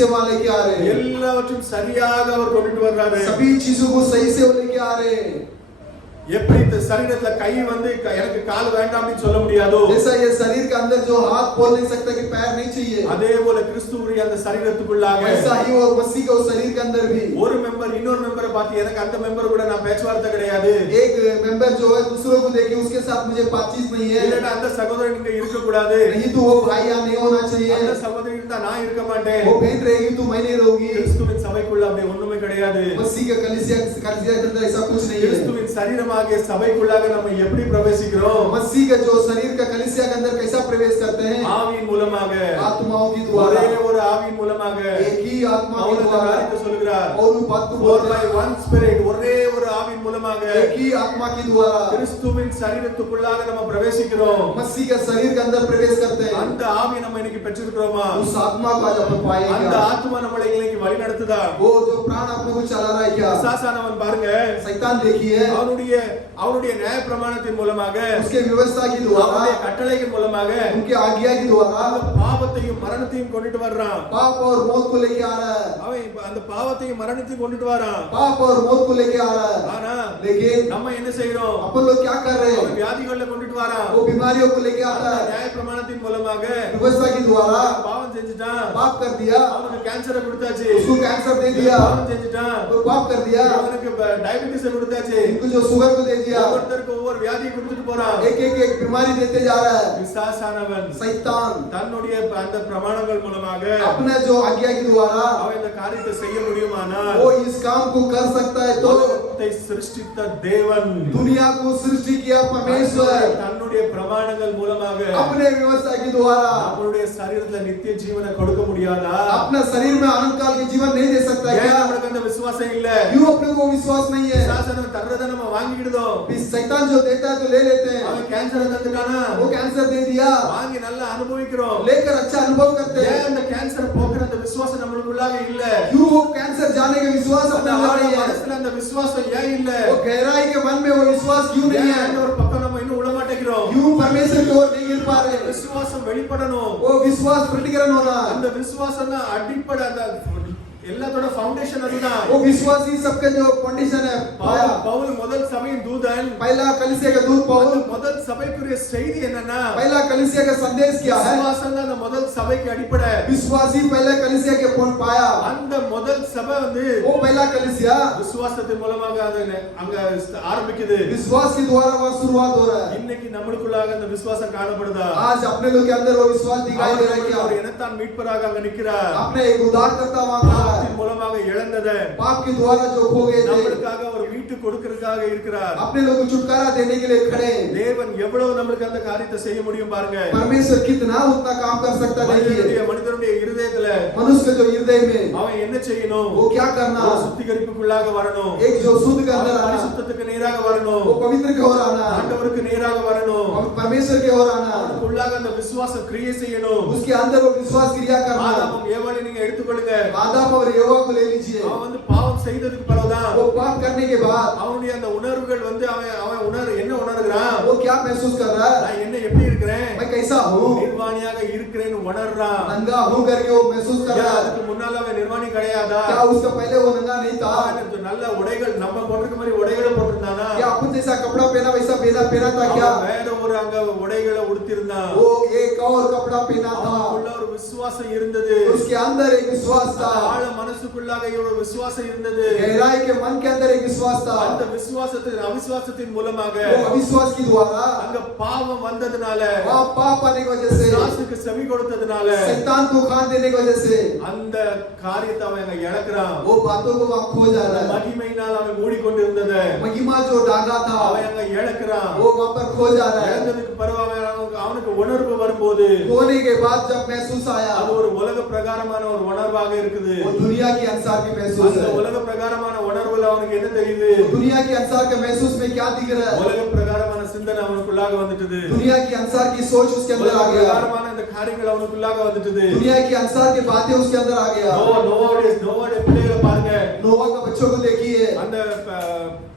से वहां लेके आ रहे हैं, எல்லாவற்றையும் சரியாக அவர் கொண்டுட்டு வர்றாரு. सभी चीजों को सही से वो लेके आ रहे हैं. எப்படி இந்த சரீரத்துல கை வந்து எனக்கு கால் வேண்டாம் அப்படி சொல்ல முடியாதோ, जैसा ये शरीर के अंदर जो हाथ बोल नहीं सकता कि पैर नहीं चाहिए, அதே போல கிறிஸ்துவுடைய அந்த சரீரத்துக்குள்ளாக ऐसा ही और मसीह के उस शरीर के अंदर भी ஒரு மெம்பர் இன்னொரு மெம்பரை பார்த்து எனக்கு அந்த மெம்பர் கூட நான் பேச்சுவார்த்தை கிடையாது, एक मेंबर जो है दूसरों को देखे उसके साथ मुझे बातचीत नहीं है, இல்லனா அந்த சகோதரன் இங்க இருக்க கூடாது, नहीं तो वो भाई यहाँ नहीं होना चाहिए, அந்த சகோதரி இருந்தா நான் இருக்க மாட்டேன், वो बहन रहेगी तो मैं नहीं रहूंगी. கிறிஸ்துவின் சபைக்குள்ள அப்படி ஒண்ணுமே கிடையாது. मसीह का कलीसिया के अंदर ऐसा कुछ नहीं है. கிறிஸ்துவின் சரீரமாகிய சபைக்குள்ளாக நம்ம எப்படி பிரவேசிக்கிறோம்? मसीह का जो शरीर का कलीसिया के अंदर कैसा प्रवेश करते हैं? ஆவியின் மூலமாக, आत्माओं की द्वारा, ஒரே ஒரு ஆவியின் மூலமாக. एक ही आत्मा के द्वारा சொல்கிறார், और बात को बोलते हैं, one spirit, ஒரே ஒரு ஆவியின் மூலமாக एक ही आत्मा की द्वारा கிறிஸ்துவின் சரீரத்துக்குள்ளாக நம்ம பிரவேசிக்கிறோம். मसीह का शरीर के अंदर प्रवेश करते हैं. அந்த ஆவி நம்ம இன்னைக்கு பெற்றிருக்கிறோமா? उस आत्मा को आज अपन पाएंगे. அந்த ஆத்மா நம்மளை இன்னைக்கு வழி நடத்துதா? वो जो प्राण अपने को चला रहा है क्या? பிசாசானவன் பாருங்க, शैतान देखिए, அவனுடைய நியாய பிரமாணத்தின் மூலமாக, उसके व्यवस्था की द्वारा, அவனுடைய கட்டளையின் மூலமாக, उनके आज्ञा की द्वारा பாவத்தையும் மரணத்தையும் கொண்டுட்டு வர்றான். पाप और मौत को लेके आ रहा है. அவன் அந்த பாவத்தையும் மரணத்தையும் கொண்டுட்டு வரான். पाप और मौत को लेके आ रहा है. ஆனா लेकिन நம்ம என்ன செய்றோம்? अपन लोग क्या कर रहे हैं? அவன் வியாதிகளை கொண்டுட்டு வரான். वो बीमारियों को लेके आता है. நியாய பிரமாணத்தின் மூலமாக व्यवस्था की द्वारा பாவம் செஞ்சுட்டான், पाप कर दिया, அவனுக்கு கேன்சரை கொடுத்தாச்சு, उसको कैंसर दे दिया, பாவம் செஞ்சுட்டான், वो पाप कर दिया, அவனுக்கு டயபிட்டிஸ் கொடுத்தாச்சு, इनको जो शुगर को दे दिया, ஒவ்வொருத்தருக்கு ஒவ்வொரு வியாதியை கொடுத்துட்டு போறான். एक बीमारी देते जा रहा है. பிசாசானவன் शैतान தன்னுடைய அந்த பிரமாணங்கள் மூலமாக अपने जो आज्ञा की द्वारा அவன் இந்த காரியத்தை செய்ய முடியுமானால், वो इस काम को कर सकता है. तो உலகத்தை சிருஷ்டித்த தேவன், दुनिया को सृष्टि किया परमेश्वर தன்னுடைய பிரமாணங்கள் மூலமாக अपने व्यवस्था की द्वारा நம்மளுடைய சரீரத்துல நித்திய ஜீவனை கொடுக்க முடியாதா? अपने शरीर में अनंत काल के जीवन नहीं दे सकता ஏன் क्या? நம்மளுக்கு அந்த விசுவாசம் இல்ல? क्यों अपने को विश्वास नहीं है? பிசாசானவன் தர்றதை நம்ம வாங்கிடுதோம். शैतान जो देता है तो ले लेते हैं. அவன் கேன்சரை தந்துட்டானா, वो कैंसर दे दिया, வாங்கி நல்லா அனுபவிக்கிறோம். लेकर अच्छा अनुभव करते हैं. ஏன் அந்த கேன்சர் போக்குற அந்த விசுவாசம் நம்மளுக்குள்ளாக இல்ல? क्यों वो कैंसर जाने का विश्वास அந்த अपने अंदर नहीं है? மனசுல அந்த விசுவாசம் ஏன் இல்ல? वो गहराई के मन में वो विश्वास क्यों नहीं है? ஏன் ஒரு பக்கம் நம்ம இன்னும் விட மாட்டேங்கிறோம்? क्यों परमेश्वर की ओर नहीं गिर पा रहे? விசுவாசம் வெளிப்படணும். वो विश्वास प्रतिकरण होना, அந்த விசுவாசம் தான் அடிப்படை, அந்த எல்லாத்தோட ஃபவுண்டேஷன் அதுதான். वो विश्वास ही सबके जो फाउंडेशन है. பவுல் முதல் சபையின் தூதன், पहला कलीसिया का दूत पौल, முதல் சபைக்குரிய செய்தி என்னன்னா, पहला कलीसिया का संदेश क्या है? விசுவாசம் தான் அந்த முதல் சபைக்கு அடிப்படை. विश्वास ही पहले कलीसिया के पौन पाया. அந்த முதல் சபை வந்து वो पहला कलीसिया விசுவாசத்தின் மூலமாக அங்க ஆரம்பிக்குது. विश्वास के द्वारा वह शुरुआत हो रहा है. இன்னைக்கு நம்மளுக்குள்ளாக அந்த விசுவாசம் காணப்படுதா? आज अपने लोग के अंदर वो विश्वास दिखाई दे रहा है क्या? அவர் இனத்தான் மீட்பராக அங்க நிக்கிறார். अपने एक उद्धारकर्ता वहां खड़ा है. பாவத்தின் மூலமாக இழந்ததை पाप के द्वारा जो खो गए थे, நம்மளுக்காக அவர் மீட்டு கொடுக்கிறதுக்காக இருக்கிறார். अपने लोग को छुटकारा देने के लिए खड़े हैं. தேவன் எவ்வளவு நம்மளுக்கு அந்த காரியத்தை செய்ய முடியும் பாருங்க. परमेश्वर कितना उतना काम कर सकता नहीं है. மனிதனுடைய இருதயத்துல मनुष्य के जो हृदय में அவன் என்ன செய்யணும்? वो क्या करना? ஒரு சுத்திகரிப்புக்குள்ளாக வரணும். एक जो शुद्ध के अंदर आना, பரிசுத்தத்துக்கு நேராக வரணும். वो पवित्र के ओर आना, ஆண்டவருக்கு நேராக வரணும். और परमेश्वर के ओर आना, அவனுக்குள்ளாக அந்த விசுவாசம் கிரியை செய்யணும். उसके अंदर वो विश्वास क्रिया करना. ஆதாமும் ஏவாளை நீங்க எடுத்துக்கொள்ளுங்க. आदम और एवा को ले लीजिए. அவன் வந்து பாவம் செய்ததுக்கு பிறகுதான் वो पाप करने के बाद அவனுடைய அந்த உணர்வுகள் வந்து அவன் என்ன உணர்கிறான்? वो क्या महसूस कर रहा है? நான் என்ன எப்படி இருக்கிறேன்? मैं कैसा हूँ? நிர்வாணியாக இருக்கிறேன்னு உணர்றான். नंगा हूँ करके वो महसूस कर रहा है. அதுக்கு முன்னால அவன் நிர்வாணி கிடையாதா? क्या उसका पहले वो नंगा नहीं था? அவனுக்கு நல்ல உடைகள் நம்ம போட்டுக்க மாதிரி உடைகளை போட்டிருந்தானா? क्या अपन जैसा कपड़ा पहना वैसा पहना था क्या? அவன் வேற ஒரு அங்க உடைகளை உடுத்திருந்தான். वो एक और कपड़ा पहना था. அவனுக்குள்ள ஒரு விசுவாசம் இருந்தது. उसके अंदर एक विश्वास था. ஆழ மனசுக்குள்ளாக ஒரு விசுவாசம் இருந்தது. गहराई के मन के अंदर एक विश्वास था. அந்த விசுவாசத்தின் அவிசுவாசத்தின் மூலமாக वो अविश्वास की द्वारा அங்க பாவம் வந்ததனால, वहाँ पाप आने की वजह से, பிசாசுக்கு செவி கொடுத்ததனால शैतान को खान देने की वजह से அந்த காரியத்தை அவன் அங்க இழக்கிறான். वो बातों को वहाँ खो जा रहा है. மகிமையினால் அவன் மூடிக்கொண்டிருந்ததை महिमा जो डागा था அவன் அங்க இழக்கிறான். वो वहाँ पर खो जा रहा है. இழந்ததுக்கு பிறகு அவனுக்கு உணர்வு வரும்போது, खोने के बाद जब महसूस आया, அது ஒரு உலக பிரகாரமான ஒரு உணர்வாக இருக்குது. वो दुनिया के अनुसार की महसूस அந்த है. உலக பிரகாரமான உணர்வுல அவனுக்கு என்ன தெரியுது? दुनिया के अनुसार के महसूस में क्या दिख रहा है? உலக பிரகாரமான சிந்தனை அவனுக்குள்ளாக வந்துட்டது. दुनिया के अनुसार की सोच उसके अंदर आ गया. பிரகாரமான இந்த காரியங்கள் அவனுக்குள்ளாக வந்துட்டது. दुनिया के अनुसार की बातें उसके अंदर आ गया. நோவாவுடைய பிள்ளைகளை பாருங்க. नोवा के बच्चों को देखिए. அந்த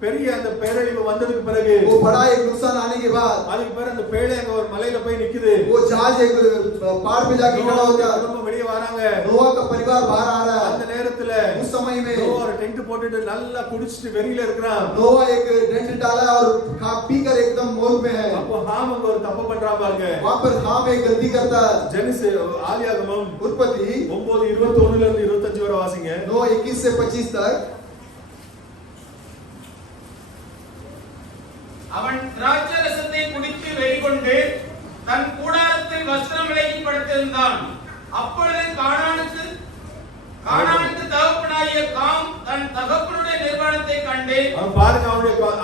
பெரிய அந்த பேரழிவு வந்ததுக்கு பிறகு, वो बड़ा एक नुकसान आने के बाद, அதுக்கு பிறகு அந்த பேழை அங்க ஒரு மலையில போய் நிக்குது. वो जहाज एक पहाड़ पे जाके खड़ा हो गया. குடும்பம் வெளியே வராங்க. नोवा का परिवार बाहर आ போட்டுட்டு நல்லா குடிச்சிட்டு வெளியில இருக்கிறான். नोआ एक टेंट डाला और खा पीकर एकदम मौज में है। அப்போ ஹாம் அங்க ஒரு தப்பு பண்றான் பாருங்க. वहां पर हाम एक गलती करता है। ஜெனிஸ் ஆதியாகமம் उत्पत्ति 9:21 ல இருந்து 25 வரை வாசிங்க. 9:21 से 25 तक। அவன் திராட்சை ரசத்தை குடித்து வெறிகொண்டு தன் கூடாரத்தில் வஸ்திரம் விலகி படுத்திருந்தான். அப்பொழுது கானானுக்கு தகப்பனாகிய காம் தன் தகப்பனுடைய நிர்வாணத்தை கண்டு அவன் பாருங்க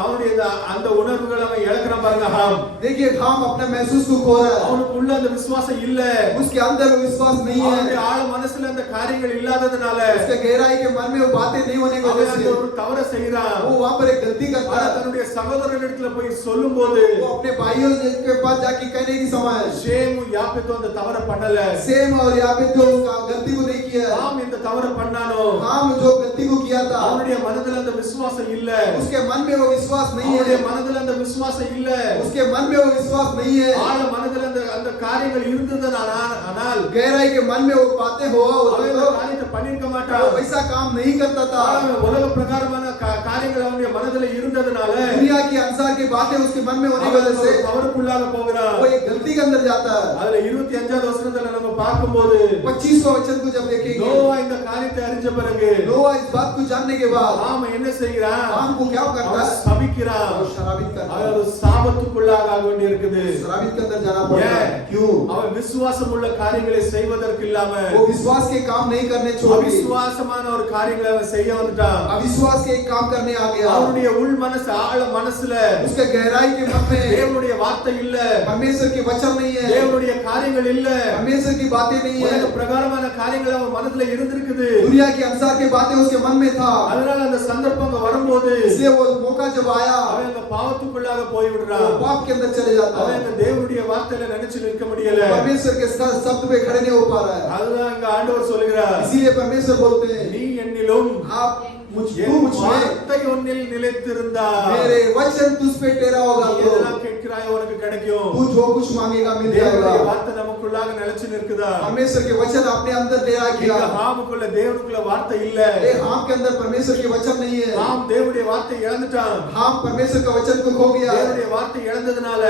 அவனுடைய அந்த உணர்வுகளை அவன் இழக்கிறான் பாருங்க. ஹாம் देखिए हाम अपने महसूस को खो रहा है। அவனுக்கு உள்ள அந்த விசுவாசம் இல்ல. उसके अंदर वो विश्वास नहीं है। அவனுடைய ஆழ மனசுல அந்த காரியங்கள் இல்லாததனால उसके गहराई के मन में वो बातें नहीं होने की वजह से அவன் ஒரு தவறை செய்றான். वो वहां पर एक गलती करता है। தன்னுடைய சகோதரனிடத்துல போய் சொல்லும்போது वो अपने भाइयों के पास जाके कहने की समय ஷேம் யாப்பேத்து அந்த தவறை பண்ணல. सेम और यापेत जो गलती को नहीं किया। ஹாம் இந்த தவறை பண்ணானோ हाम जो गलती को किया था அவனுடைய மனதுல அந்த விசுவாசம் இல்ல. उसके मन में वो विश्वास नहीं அவனுடைய है। மனதுல அந்த விசுவாசம் இல்ல. उसके मन में वो विश्वास नहीं है। ஆழ மனதுல அந்த காரியங்கள் இருந்ததனால் गहराई के मन में वो बातें हुआ அவன் இந்த तो காரியத்தை பண்ணிருக்க वो மாட்டான். वैसा काम नहीं करता था। உலக பிரகாரமான காரியங்கள் அவனுடைய மனதுல இருந்ததனால दुनिया के अनुसार की बातें उसके मन में होने की वजह से தவறுக்குள்ளாக போகிறான். वो एक गलती के अंदर जाता है। அதுல 25வது வசனத்துல நம்ம பார்க்கும்போது 25वां वचन को जब देखेंगे நோவா இந்த காரியத்தை அறிஞ்ச பிறகு नोआ इस बात को जानने के बाद ஆமா என்ன செய்கிறான்? हाम को क्या करता அவன் है? சபிக்கிறான். वो शराबित करता அவன் है। ஒரு சாபத்துக்குள்ளாக ஆக வேண்டியிருக்குது. शराबित के अंदर जाना पड़ता है। ஏன்? क्यों? அவன் விசுவாசம் உள்ள காரியங்களை செய்வதற்கு இல்லாம वो विश्वास के काम नहीं करने छोड़ दिए। அவிசுவாசமான ஒரு காரியங்களை அவன் செய்ய வந்துட்டான். अविश्वास के एक काम करने आ गया। அவனுடைய உள் மனசு ஆழ மனசுல उसके गहराई के मन में தேவனுடைய வார்த்தை இல்ல. परमेश्वर के वचन नहीं है। தேவனுடைய காரியங்கள் இல்ல. परमेश्वर की बातें नहीं है। உலக பிரகாரமான காரியங்கள் அவன் மனதுல இருந்திருக்குது. दुनिया के अनुसार की बातें उसके मन में था। அதனால அந்த சந்தர்ப்பம் அங்க வரும்போது इसलिए वो मौका जब आया அவன் அந்த பாவத்துக்குள்ளாக போய் वो விடுறான். पाप के अंदर चले जाता அவன் है। அந்த தேவனுடைய வார்த்தையில நினைச்சு நிற்க முடியல. परमेश्वर के शब्द पे खड़े नहीं हो पा रहा है। அதுதான் அங்க ஆண்டவர் சொல்கிறார், इसीलिए परमेश्वर बोलते हैं நீ என்னிலும் आप तू என் मुझ में வார்த்தை உன்னில் நிலைத்திருந்தால் मेरे वचन तुझ पे टेरा होगा நீ तो எதெல்லாம் கேட்கிறாயோ உனக்கு கிடைக்கும். तू जो कुछ मांगेगा मिल தேவனுடைய जाएगा। வார்த்தை நமக்குள்ளாக நிலைச்சு நிற்குதா? परमेश्वर के वचन अपने अंदर डेरा किया। இங்க ஹாமுக்குள்ள தேவனுக்குள்ள வார்த்தை இல்ல. ये हाम के अंदर परमेश्वर के वचन नहीं है। ஹாம் தேவனுடைய வார்த்தை இழந்துட்டான். हाम परमेश्वर का वचन को खो गया। தேவனுடைய வார்த்தை இழந்ததனால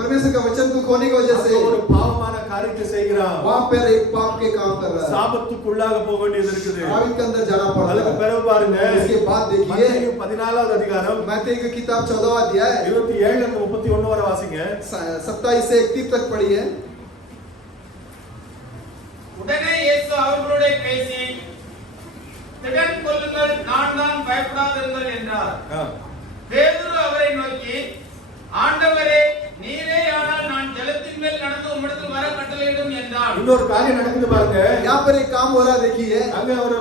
परमेश्वर का वचन को खोने की वजह से ஒரு பாவமான காரியத்தை செய்கிறான். वहां पर एक पाप के काम कर रहा है। சாபத்துக்குள்ளாக போக வேண்டியது இருக்குது. शराब के अंदर जाना पड़ता அதுக்கு है। பிறகு பாருங்க, इसके बाद देखिए மத்தேயு 14வது அதிகாரம் मत्ती की किताब 14वां अध्याय 27 ல 31 வரை வாசிங்க. 27 से 31 तक पढ़िए। உடனே இயேசு அவர்களோட பேசி திடன் கொள்ளுங்கள், நான் தான், பயப்படாதிருங்கள் என்றார். பேதுரு அவரை நோக்கி, ஆண்டவரே, நீரே ஆனால் நான் ஜலத்தின் மேல் நடந்து உம்மிடத்தில் வர கட்டளையிடும் என்றான். இன்னொரு காரியம் நடக்குது பாருங்க. यहाँ पर एक काम हो रहा है देखिए। அங்க ஒரு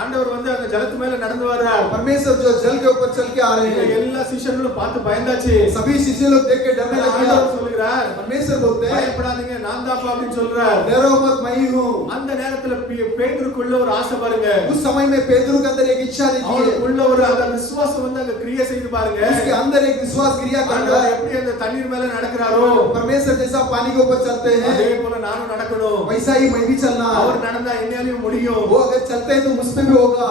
ஆண்டவர் வந்து அந்த ஜலத்து மேல நடந்து வர்றார். परमेश्वर जो जल के ऊपर चल के आ रहे हैं। எல்லா சிஷ்யர்களும் பார்த்து பயந்தாச்சு. सभी शिष्य लोग देख के डरने लगे। ஆண்டவர் சொல்கிறார், परमेश्वर बोलते हैं பயப்படாதீங்க, நான் தான் அப்படின்னு சொல்றார். डरो मत मैं ही हूँ। அந்த நேரத்துல பேதுருக்குள்ள ஒரு ஆசை பாருங்க. उस समय में पेदरू के अंदर एक इच्छा देखिए। அவனுக்குள்ள ஒரு அந்த விசுவாசம் வந்து அங்க கிரியை செய்து பாருங்க. उसके अंदर एक विश्वास क्रिया कर रहा ஆண்டவர் है। எப்படி அந்த தண்ணீர் மேல நடக்கிறாரோ परमेश्वर जैसा पानी के ऊपर चलते हैं அதே போல நானும் நடக்கணும். वैसा ही मैं भी चलना है। அவர் நடந்தா என்னாலயும் முடியும். वो अगर चलते हैं तो मुझ पे भी होगा।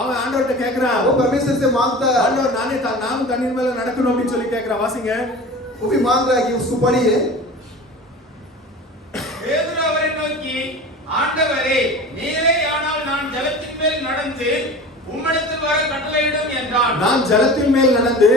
அவன் ஆண்டவர்ட்ட கேக்குறான், वो परमेश्वर से मांगता है। ஆண்டவர் நானும் தண்ணீர் மேல நடக்கணும் அப்படின்னு சொல்லி கேக்குறான். வாசிங்க. वो भी मांग रहा है कि उसको पढ़िए। பேதுரு அவரை நோக்கி, ஆண்டவரே, நீரே ஆனால் நான் ஜலத்தின் மேல் நடந்து உம்மிடத்தில் வர கட்டளையிடும் என்றான். நான் ஜலத்தின் மேல் நடந்து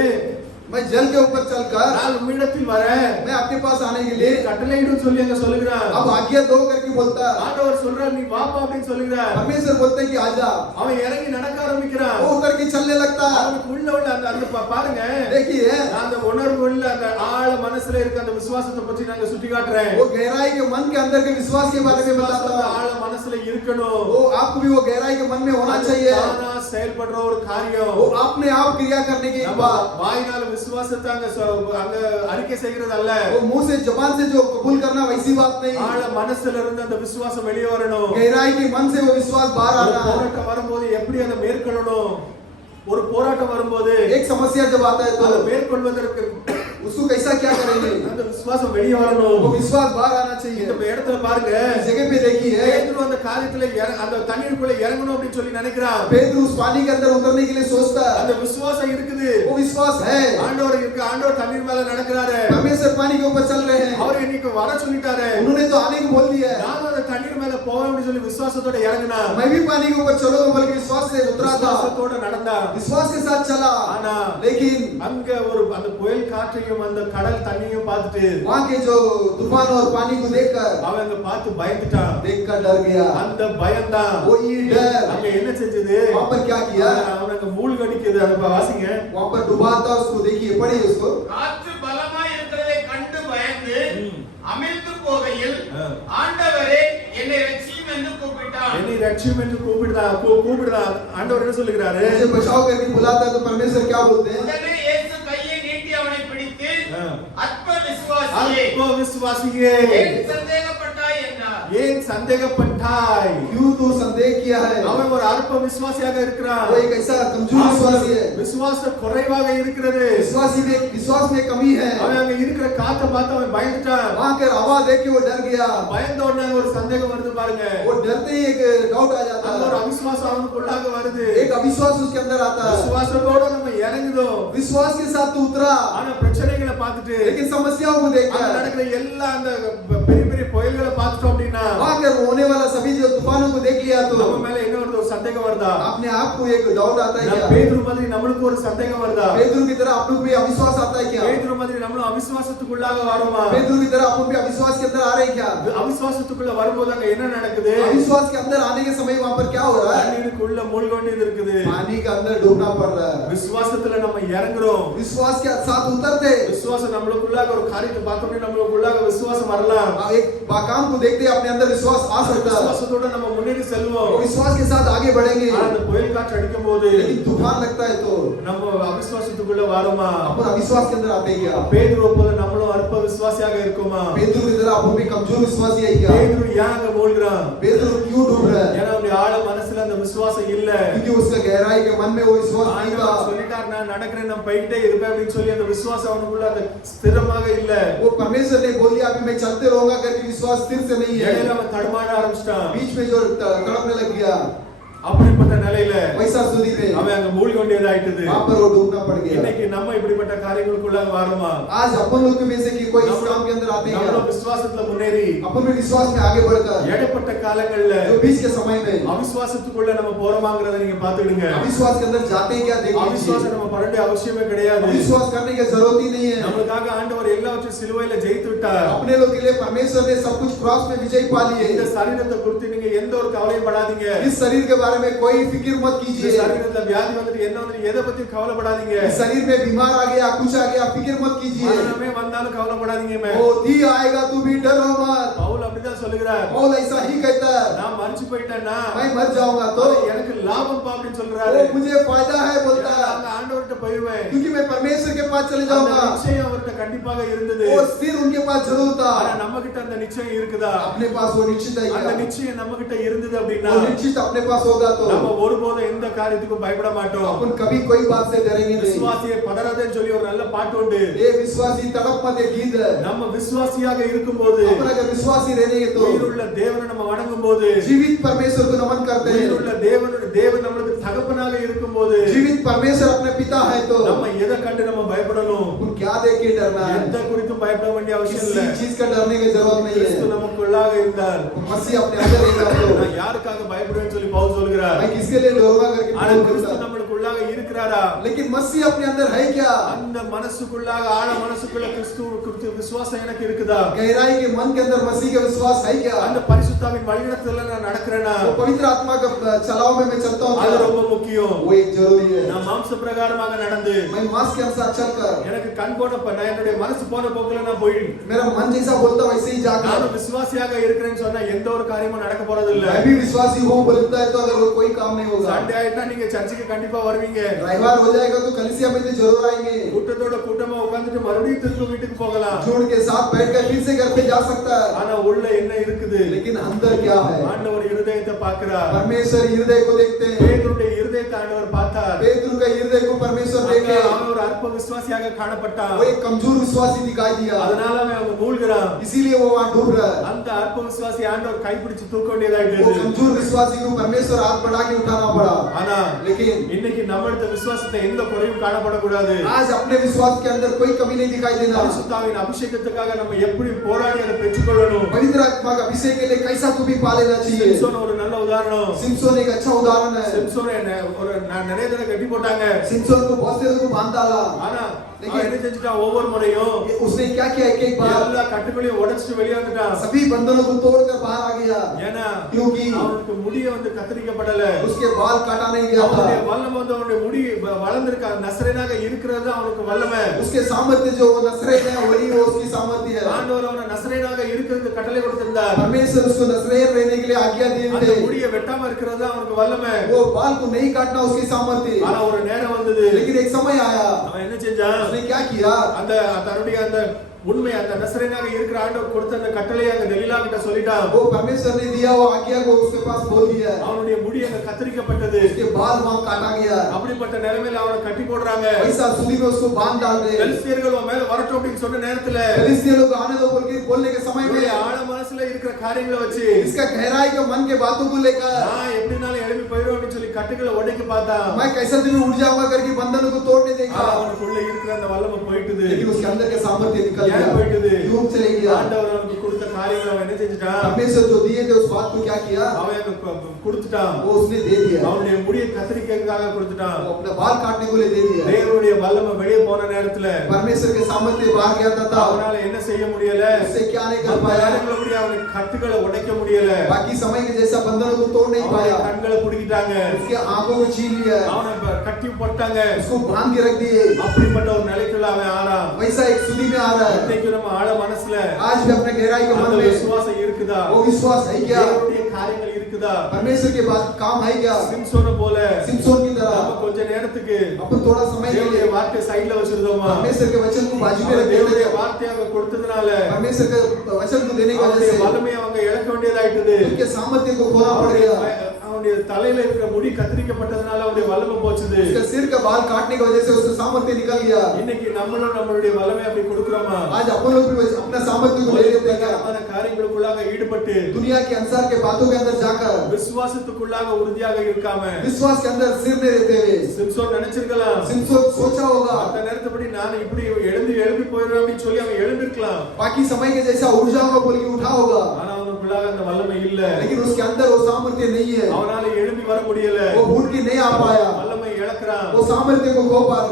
मैं जल के ऊपर चलकर நான் உம்மிடத்தில் வரேன், मैं आपके पास आने के लिए கட்டளையிடும் சொல்லி அங்க சொல்லுகிறான். अब आज्ञा दो करके बोलता है। ஆண்டவர் சொல்றார், நீ வாப்பா அப்படின்னு சொல்லுகிறார். परमेश्वर बोलते हैं कि आजा। அவன் இறங்கி நடக்க ஆரம்பிக்கிறான். वो उतर के चलने लगता है। அவனுக்கு உள்ள அந்த பாருங்க, देखिए அந்த உணர்வு உள்ள அந்த ஆழ மனசுல இருக்க அந்த விசுவாசத்தை பத்தி நாங்க சுட்டி காட்டுறேன். वो गहराई के मन के अंदर के विश्वास के बारे में बताता அந்த है। ஆழ மனசுல இருக்கணும். वो आपको भी वो गहराई के मन में होना चाहिए। தானா செயல்படுற ஒரு காரியம். वो अपने आप क्रिया करने की நம்ம बात। வாயினால விசுவாசத்தை அங்க அறிக்கை செய்கிறது அல்ல. वो मुंह से जबान से जो कबूल करना वैसी बात नहीं। ஆழ மனசுல இருந்து அந்த விசுவாசம் வெளியே வரணும். गहराई के मन से वो विश्वास बाहर ஒரு आना है। போராட்டம் வரும்போது எப்படி அதை மேற்கொள்ளணும்? ஒரு போராட்டம் வரும்போது एक समस्या जब आता है அதை तो மேற்கொள்வதற்கு उसको कैसा क्या करेंगे? அந்த விசுவாசம் வெளியே वो வரணும். विश्वास बाहर आना चाहिए। இந்த இடத்துல பாருங்க, इस जगह पे देखिए, பேதுரு அந்த காரியத்துல அந்த தண்ணீருக்குள்ள இறங்கணும் அப்படின்னு சொல்லி நினைக்கிறான். पेद्रू उस पानी के अंदर उतरने के लिए सोचता है। அந்த விசுவாசம் இருக்குது. वो विश्वास है। ஆண்டவர் இருக்கு, ஆண்டவர் தண்ணீர் மேல நடக்கிறாரு. परमेश्वर पानी के ऊपर चल रहे हैं। அவர் இன்னைக்கு வர சொல்லிட்டாரு. उन्होंने तो आने को बोल दिया है। நான் அந்த தண்ணீர் மேல போவேன் அப்படின்னு சொல்லி விசுவாசத்தோட இறங்கினா. मैं भी पानी के ऊपर चलूंगा बल्कि विश्वास से उतरा था। விசுவாசத்தோட நடந்தா. विश्वास के साथ चला। ஆனா लेकिन அங்க ஒரு அந்த புயல் காற்றையும் அந்த கடல் தண்ணியையும் பார்த்துட்டு वहां के जो तूफान और पानी को देखकर அவன் அங்க பார்த்து பயந்துட்டான். देखकर डर गया। அந்த பயம்தான் वो ये डर அங்க என்ன செஞ்சது? वहां पर क्या किया? அவன் அங்க மூழ்கடிக்குது. அதை வாசிங்க. वहां पर डुबाता उसको, देखिए पढ़िए उसको। காற்று பலமாய் இருக்கிறதை கண்டு பயந்து அமிழ்ந்து போகையில் ஆ. ஆண்டவரே என்னை ரட்சியும் என்று கூப்பிட்டான். என்னை ரட்சியும் என்று கூப்பிடுறான். ஆண்டவர் என்ன சொல்லுகிறாரு? मुझे बचाओ करके बुलाता है तो परमेश्वर क्या बोलते हैं? உடனே இயேசு கையை நீட்டி அவனை பிடித்து ஆ. அற்ப விசுவாசியே அற்ப விசுவாசியே, ஏன் சந்தேகப்பட்டாய் என்றார். ஏன் சந்தேகப்பட்டாய்? क्यों तू संदेह किया है? அவன் ஒரு அற்ப விசுவாசியாக இருக்கிறான். वो एक ऐसा कमजोर विश्वासी है। விசுவாச குறைவாக இருக்கிறது. विश्वास में कमी है। அவன் அங்க இருக்கிற காத்தை பார்த்து அவன் பயந்துட்டான். वहां के हवा देख के वो डर गया। பயந்த உடனே ஒரு சந்தேகம் வருது பாருங்க. वो डरते ही एक डाउट आ जाता அந்த ஒரு है। அவிசுவாசம் அவனுக்குள்ளாக வருது. एक अविश्वास उसके अंदर आता है। விசுவாசத்தோட நம்ம இறங்குதோம். विश्वास के साथ तू उतरा, ஆனா பிரச்சனைகளை பார்த்துட்டு लेकिन समस्याओं को அங்க देखकर, நடக்கிற எல்லா அந்த பெரிய பெரிய புயல்களை பார்த்துட்டோம் அப்படின்னா वहां के होने वाला सभी जो तूफानों को देख लिया तो நம்ம மேல என்ன ஒரு சந்தேகம் வருதா? अपने आप को एक डाउट आता है क्या? பேதுரு மாதிரி நம்மளுக்கு ஒரு சந்தேகம் வருதா? पेद्रू की तरह अपने को भी अविश्वास आता है क्या? பேதுரு மாதிரி நம்மளும் அவிசுவாசத்துக்குள்ளாக வரோமா? पेद्रू की तरह अपन भी अविश्वास के अंदर आ रहे हैं क्या? அவிசுவாசத்துக்குள்ள வரும்போது அங்க என்ன நடக்குது? अविश्वास के अंदर आने के समय वहां पर क्या हो रहा है? தண்ணீருக்குள்ள மூழ்க வேண்டியது இருக்குது. पानी के अंदर डूबना पड़ रहा है। விசுவாசத்துல நம்ம இறங்குறோம். विश्वास के साथ उतरते, விசுவாசம் நம்மளுக்குள்ளாக ஒரு காரியத்தை பார்த்தோம்னா நம்மளுக்குள்ளாக விசுவாசம் வரலாம். एक काम को देखते अपने अंदर विश्वास आ सकता है। விசுவாசத்தோட நம்ம முன்னேறி செல்வோம். विश्वास के साथ आगे बढ़ेंगे। ஆனா அந்த புயல் காற்று அடிக்கும் போது लेकिन तूफान लगता है तो நம்ம அவிசுவாசத்துக்குள்ள வரோமா? अपन अविश्वास के अंदर आते हैं क्या? பேதுரு போல நம்மளும் அற்ப விசுவாசியாக இருக்கோமா? पेद्रू की तरह अपन भी कमजोर विश्वासी है क्या? பேதுரு ஏன் அங்க மூழ்கிறான்? पेद्रू क्यों डूब रहा है? ஏன்னா அவனுடைய ஆழ மனசுல அந்த விசுவாசம் இல்ல. क्योंकि उसका गहराई के मन में वो विश्वास नहीं था। ஆண்டவர் சொல்லிட்டார், நான் நடக்கிறேன், நான் போயிட்டே இருப்பேன் அப்படின்னு சொல்லி அந்த விசுவாசம் அவனுக்குள்ள அந்த ஸ்திரமாக இல்ல. वो परमेश्वर ने बोल दिया अभी मैं चलते रहूंगा करके विश्वास स्थिर से नहीं है। இடையில அவன் தடுமாற ஆரம்பிச்சிட்டான். बीच में जो तड़पने लग गया, அப்படிப்பட்ட நிலையில वैसा स्थिति में அவன் அங்க மூழ்க வேண்டியதாயிட்டது. वहां पर वो डूबना पड़ गया। இன்னைக்கு நம்ம இப்படிப்பட்ட காரியங்களுக்குள்ள வரோமா? आज अपन लोग में से कि कोई इस काम के अंदर आते हैं நம்மளோட क्या? விசுவாசத்துல முன்னேறி अपन भी विश्वास में आगे बढ़कर இடைப்பட்ட காலங்கள்ல जो बीच के समय में அவிசுவாசத்துக்குள்ள நம்ம போறோமாங்கறத நீங்க பாத்துடுங்க. अविश्वास के अंदर जाते हैं क्या देख लीजिए। அவிசுவாசம் நம்ம பட வேண்டிய அவசியமே கிடையாது. विश्वास करने की जरूरत ही नहीं है। நமக்காக ஆண்டவர் எல்லாவற்றையும் சிலுவையில ஜெயித்து விட்டார். अपने लोग के लिए परमेश्वर ने सब कुछ क्रॉस में विजय पा ली இந்த है। சரீரத்தை குறித்து நீங்க எந்த ஒரு கவலையும் படாதீங்க. इस शरीर के बारे में कोई फिक्र मत இந்த कीजिए। சரீரத்துல வியாதி வந்துட்டு என்ன வந்து எதை பத்தி கவலைப்படாதீங்க. इस शरीर में बीमार आ गया, कुछ आ गया, फिक्र मत कीजिए। மரணமே வந்தாலும் கவலைப்படாதீங்க. वो दी आएगा तू भी डरो मत। பவுல் அப்படிதான் சொல்லுகிறார். पौल ऐसा ही कहता है, நான் மரிச்சு போயிட்டேன்னா मैं मर जाऊंगा तो எனக்கு லாபம் பா அப்படின்னு சொல்றாரு. वो मुझे फायदा है बोलता है, அந்த ஆண்டவர்ட்ட போய்வேன். क्योंकि मैं परमेश्वर के पास चले அந்த जाऊंगा। நிச்சயம் அவர்ட்ட கண்டிப்பாக இருந்தது. वो स्थिर उनके पास जरूर था। ஆனா நம்ம கிட்ட அந்த நிச்சயம் இருக்குதா? अपने पास वो निश्चित है அந்த क्या? நிச்சயம் நம்ம கிட்ட இருந்தது அப்படின்னா वो निश्चित अपने पास होगा तो நம்ம ஒருபோதும் எந்த காரியத்துக்கும் பயப்பட மாட்டோம். अपन कभी कोई बात से डरेंगे नहीं। விசுவாசியே பதறாதேன்னு சொல்லி ஒரு நல்ல பாட்டு உண்டு. ये विश्वासी तड़प मत एक गीत है। நம்ம விசுவாசியாக இருக்கும்போது अपन अगर विश्वासी रहेंगे तो உயிருள்ள தேவனை நம்ம வணங்கும்போது जीवित परमेश्वर को नमन करते हैं। உயிருள்ள தேவன் நம்மளுக்கு தகப்பனாக இருக்கும்போது जीवित परमेश्वर अपने पिता है तो நம்ம எதை கண்டு நம்ம பயப்படணும்? अपन क्या देख के डरना है? எந்த குறித்தும் பயப்பட வேண்டிய அவசியம் இல்ல. किसी चीज का डरने की जरूरत नहीं கிறிஸ்து है। நமக்குள்ளாக இருந்தார். मसीह अपने अंदर रहेगा तो நான் யாருக்காக பயப்படுவேன்னு சொல்லி பவுல் சொல்கிறார். मैं किसके लिए डरूंगा करके ஆனா पौल கிறிஸ்து बोलता है। நம்மளுக்குள்ளாக இருக்கிறாரா? लेकिन मसीह अपने अंदर है क्या? அந்த மனசுக்குள்ளாக ஆழ மனசுக்குள்ள கிறிஸ்து விசுவாசம் எனக்கு இருக்குதா? गहराई के मन के अंदर मसीह का विश्वास है क्या? அந்த பரிசுத்தாவின் வழிநடத்துதல்ல நான் நடக்கிறேனா? वो पवित्र आत्मा का चलाव में मैं चलता हूँ அது क्या? ரொம்ப முக்கியம். वो एक जरूरी है। நான் மாம்ச பிரகாரமாக நடந்து मैं मांस के अनुसार चलकर எனக்கு கண் போனப்ப நான் என்னுடைய மனசு போன போக்குல நான் போய் मेरा मन जैसा बोलता वैसे ही जाकर நானும் விசுவாசியாக இருக்கிறேன்னு சொன்னா எந்த ஒரு காரியமும் நடக்க போறது இல்ல. मैं भी विश्वासी हूँ बोलता है तो अगर वो कोई काम नहीं होगा। சண்டே ஆயிட்டா நீங்க சர்ச்சுக்கு கண்டிப்பா வருவீங்க. रविवार हो जाएगा तो कलीसिया में तो जरूर आएंगे। கூட்டத்தோட கூட்டமா உட்கார்ந்துட்டு மறுபடியும் திரும்ப வீட்டுக்கு போகலாம். झुंड के साथ बैठकर फिर से घर पे जा सकता है। ஆனா உள்ள என்ன இருக்குது? लेकिन अंदर क्या है? ஆண்டவர் இருதயத்தை பார்க்கிறார். परमेश्वर हृदय को देखते हैं। பேதுருடைய இருதயத்தை இருதயத்தை ஆண்டவர் பார்த்தார். पेतरू का हृदय को परमेश्वर देखे, அவன் ஒரு அற்ப விசுவாசியாக காணப்பட்டான். वो एक कमजोर विश्वासी दिखाई दिया, அதனால அவன் மூழ்கிறான். इसीलिए वो वहां डूब रहा है। அந்த அற்ப விசுவாசி ஆண்டவர் கைப்பிடிச்சு தூக்க वो வேண்டியதாயிட்டது. कमजोर विश्वासी को परमेश्वर हाथ बढ़ा के उठाना पड़ा। ஆனா लेकिन இன்னைக்கு நம்மளுடைய விசுவாசத்துல எந்த குறையும் காணப்படக்கூடாது. आज अपने विश्वास के अंदर कोई कमी नहीं दिखाई देना। பரிசுத்தாவின் அபிஷேகத்துக்காக நம்ம எப்படி போராடி அதை பெற்றுக்கொள்ளணும். पवित्र आत्मा का अभिषेक के लिए कैसा तू भी पा लेना चाहिए। சிம்சோன் ஒரு நல்ல உதாரணம். सिमसोन एक अच्छा उदाहरण है। சிம்சோனை ஒரு நிறைய தடவை கட்டி போட்டாங்க. सिमसोन को बहुत से लोगों को बांध डाला, ஆனா அவன் என்ன செஞ்சுட்டான்? ஒவ்வொரு முறையும் उसने क्या किया, एक एक बार எல்லா கட்டுகளையும் உடைச்சிட்டு வெளியே வந்துட்டான். सभी बंधनों को तोड़कर बाहर आ गया, ஏன்னா क्योंकि அவனுக்கு முடிய கத்தரிக்கப்படல. उसके बाल काटा नहीं गया था। அவனுடைய வல்லமை அவனுடைய முடி வளர்ந்திருக்க நசரேனாக இருக்கிறது அவனுக்கு வல்லமை. उसके सामर्थ्य जो नसरेत है वही वो उसकी सामर्थ्य है। ஆண்டவர் அவனை நசரேனாக இருக்கிறதுக்கு கட்டளை கொடுத்திருந்தார். परमेश्वर उसको नसरेत रहने के लिए आज्ञा दिए அந்த थे। முடியை வெட்டாம இருக்கிறது அவனுக்கு வல்லமை. वो बाल को नहीं काटना उसकी सामर्थ्य। ஆனா ஒரு நேரம் வந்தது. लेकिन एक समय आया, அவன் என்ன செஞ்சான்? उसने क्या किया, அந்த தன்னுடைய அந்த உண்மை அந்த நசரேனாக இருக்கிற ஆண்டவர் கொடுத்த அந்த கட்டளையை அங்க தெலீலா கிட்ட சொல்லிட்டான். वो परमेश्वर ने दिया वो आज्ञा को उसके पास बोल दिया। அவனுடைய முடி அங்க கத்தரிக்கப்பட்டது. उसके बाल वहां काटा गया। அப்படிப்பட்ட நிலைமையில அவனை கட்டி போடுறாங்க. ऐसा सूली में उसको बांध डाल रहे। பெலிஸ்தியர்கள் அவன் மேல வரட்டும் அப்படின்னு சொன்ன நேரத்துல फिलिस्तीन लोग आने दो बोल के बोलने के समय இவனுடைய में ஆழ மனசுல இருக்கிற காரியங்களை வச்சு इसका गहराई के मन के बातों को लेकर நான் எப்படினாலும் எழுப்பி போயிடும் அப்படின்னு சொல்லி கட்டுகளை உடைக்க பார்த்தான். मैं कैसे भी उड़ जाऊंगा करके बंधनों को तोड़ने देखा, அவனுக்குள்ள இருக்கிற அந்த வல்லமை போயிட்டுது. लेकिन उसके अंदर के सामर्थ्य निकल ஏன் போயிட்டுது? गया, डूब चले गया। ஆண்டவர் அவனுக்கு கொடுத்த காரியங்களை அவன் என்ன செஞ்சுட்டான்? परमेश्वर जो दिए थे उस बात को क्या किया, அவன் கொடுத்துட்டான். वो उसने दे दिया। அவனுடைய முடியை கத்தரிக்கிறதுக்காக கொடுத்துட்டான். वो अपना बाल काटने को ले दे दिया। தேவனுடைய வல்லமை வெளியே போன நேரத்துல परमेश्वर के सामर्थ्य बाहर गया था, அவனால என்ன செய்ய முடியல? उससे क्या नहीं कर அந்த पाया, நேரத்துல கூட அவனுக்கு கட்டுகளை உடைக்க முடியல. बाकी समय के जैसा बंधनों को तोड़ नहीं அவனுடைய पाया। கண்களை புடுங்கிட்டாங்க. उसके आंखों को छीन लिया, அவனை கட்டி போட்டாங்க. उसको बांध के रख दिए। அப்படிப்பட்ட ஒரு நிலைக்குள்ள அவன் ஆறான். वैसा एक सुधी में आ रहा है। இன்னைக்கு நம்ம ஆழ மனசுல आज भी अपने गहराई के मन அந்த में விசுவாசம் இருக்குதா? वो विश्वास है क्या, தேவனுடைய காரியங்கள் இருக்குதா? परमेश्वर के पास काम है क्या, சிம்சோனை போல सिमसोन की तरह நம்ம கொஞ்ச நேரத்துக்கு अपन थोड़ा समय के தேவனுடைய लिए வார்த்தை சைடுல வச்சிருந்தோமா? परमेश्वर के वचन को बाजू में रख தேவனுடைய देते, வார்த்தையை அவங்க கொடுத்ததுனால परमेश्वर के वचन को देने की वजह அவனுடைய से வல்லமையை அவங்க இழக்க வேண்டியதாயிட்டது. उनके सामर्थ्य को खोना पड़ गया। அவனுடைய தலையில இருக்கிற முடி கத்தரிக்கப்பட்டதுனால அவனுடைய வல்லமை போச்சுது. उसके सिर का बाल काटने की वजह से उसका सामर्थ्य निकल गया। இன்னைக்கு நம்மளும் நம்மளுடைய வல்லமை அப்படி கொடுக்கிறோமா? आज अपन लोग भी अपना सामर्थ्य को ले लेते हैं क्या, உலகமான காரியங்களுக்குள்ளாக ஈடுபட்டு दुनिया के अनुसार के बातों के अंदर जाकर விசுவாசத்துக்குள்ளாக உறுதியாக இருக்காம विश्वास के अंदर सिर नहीं रहते हुए சிம்சோன் நினைச்சிருக்கலாம். सिमसोन सोचा होगा அந்த நேரத்துப்படி நான் இப்படி எழுப்பி போயிடுறேன் அப்படின்னு சொல்லி அவன் எழுந்திருக்கலாம். बाकी समय के जैसा उड़ जाऊंगा बोल के उठा होगा, ஆனா அவனுக்குள்ளாக அந்த வல்லமை இல்ல. लेकिन उसके अंदर वो सामर्थ्य नहीं है। அவனால எழுப்பி வர முடியல. वो उठ के नहीं आ पाया, வல்லமை இழக்கிறான். वो सामर्थ्य को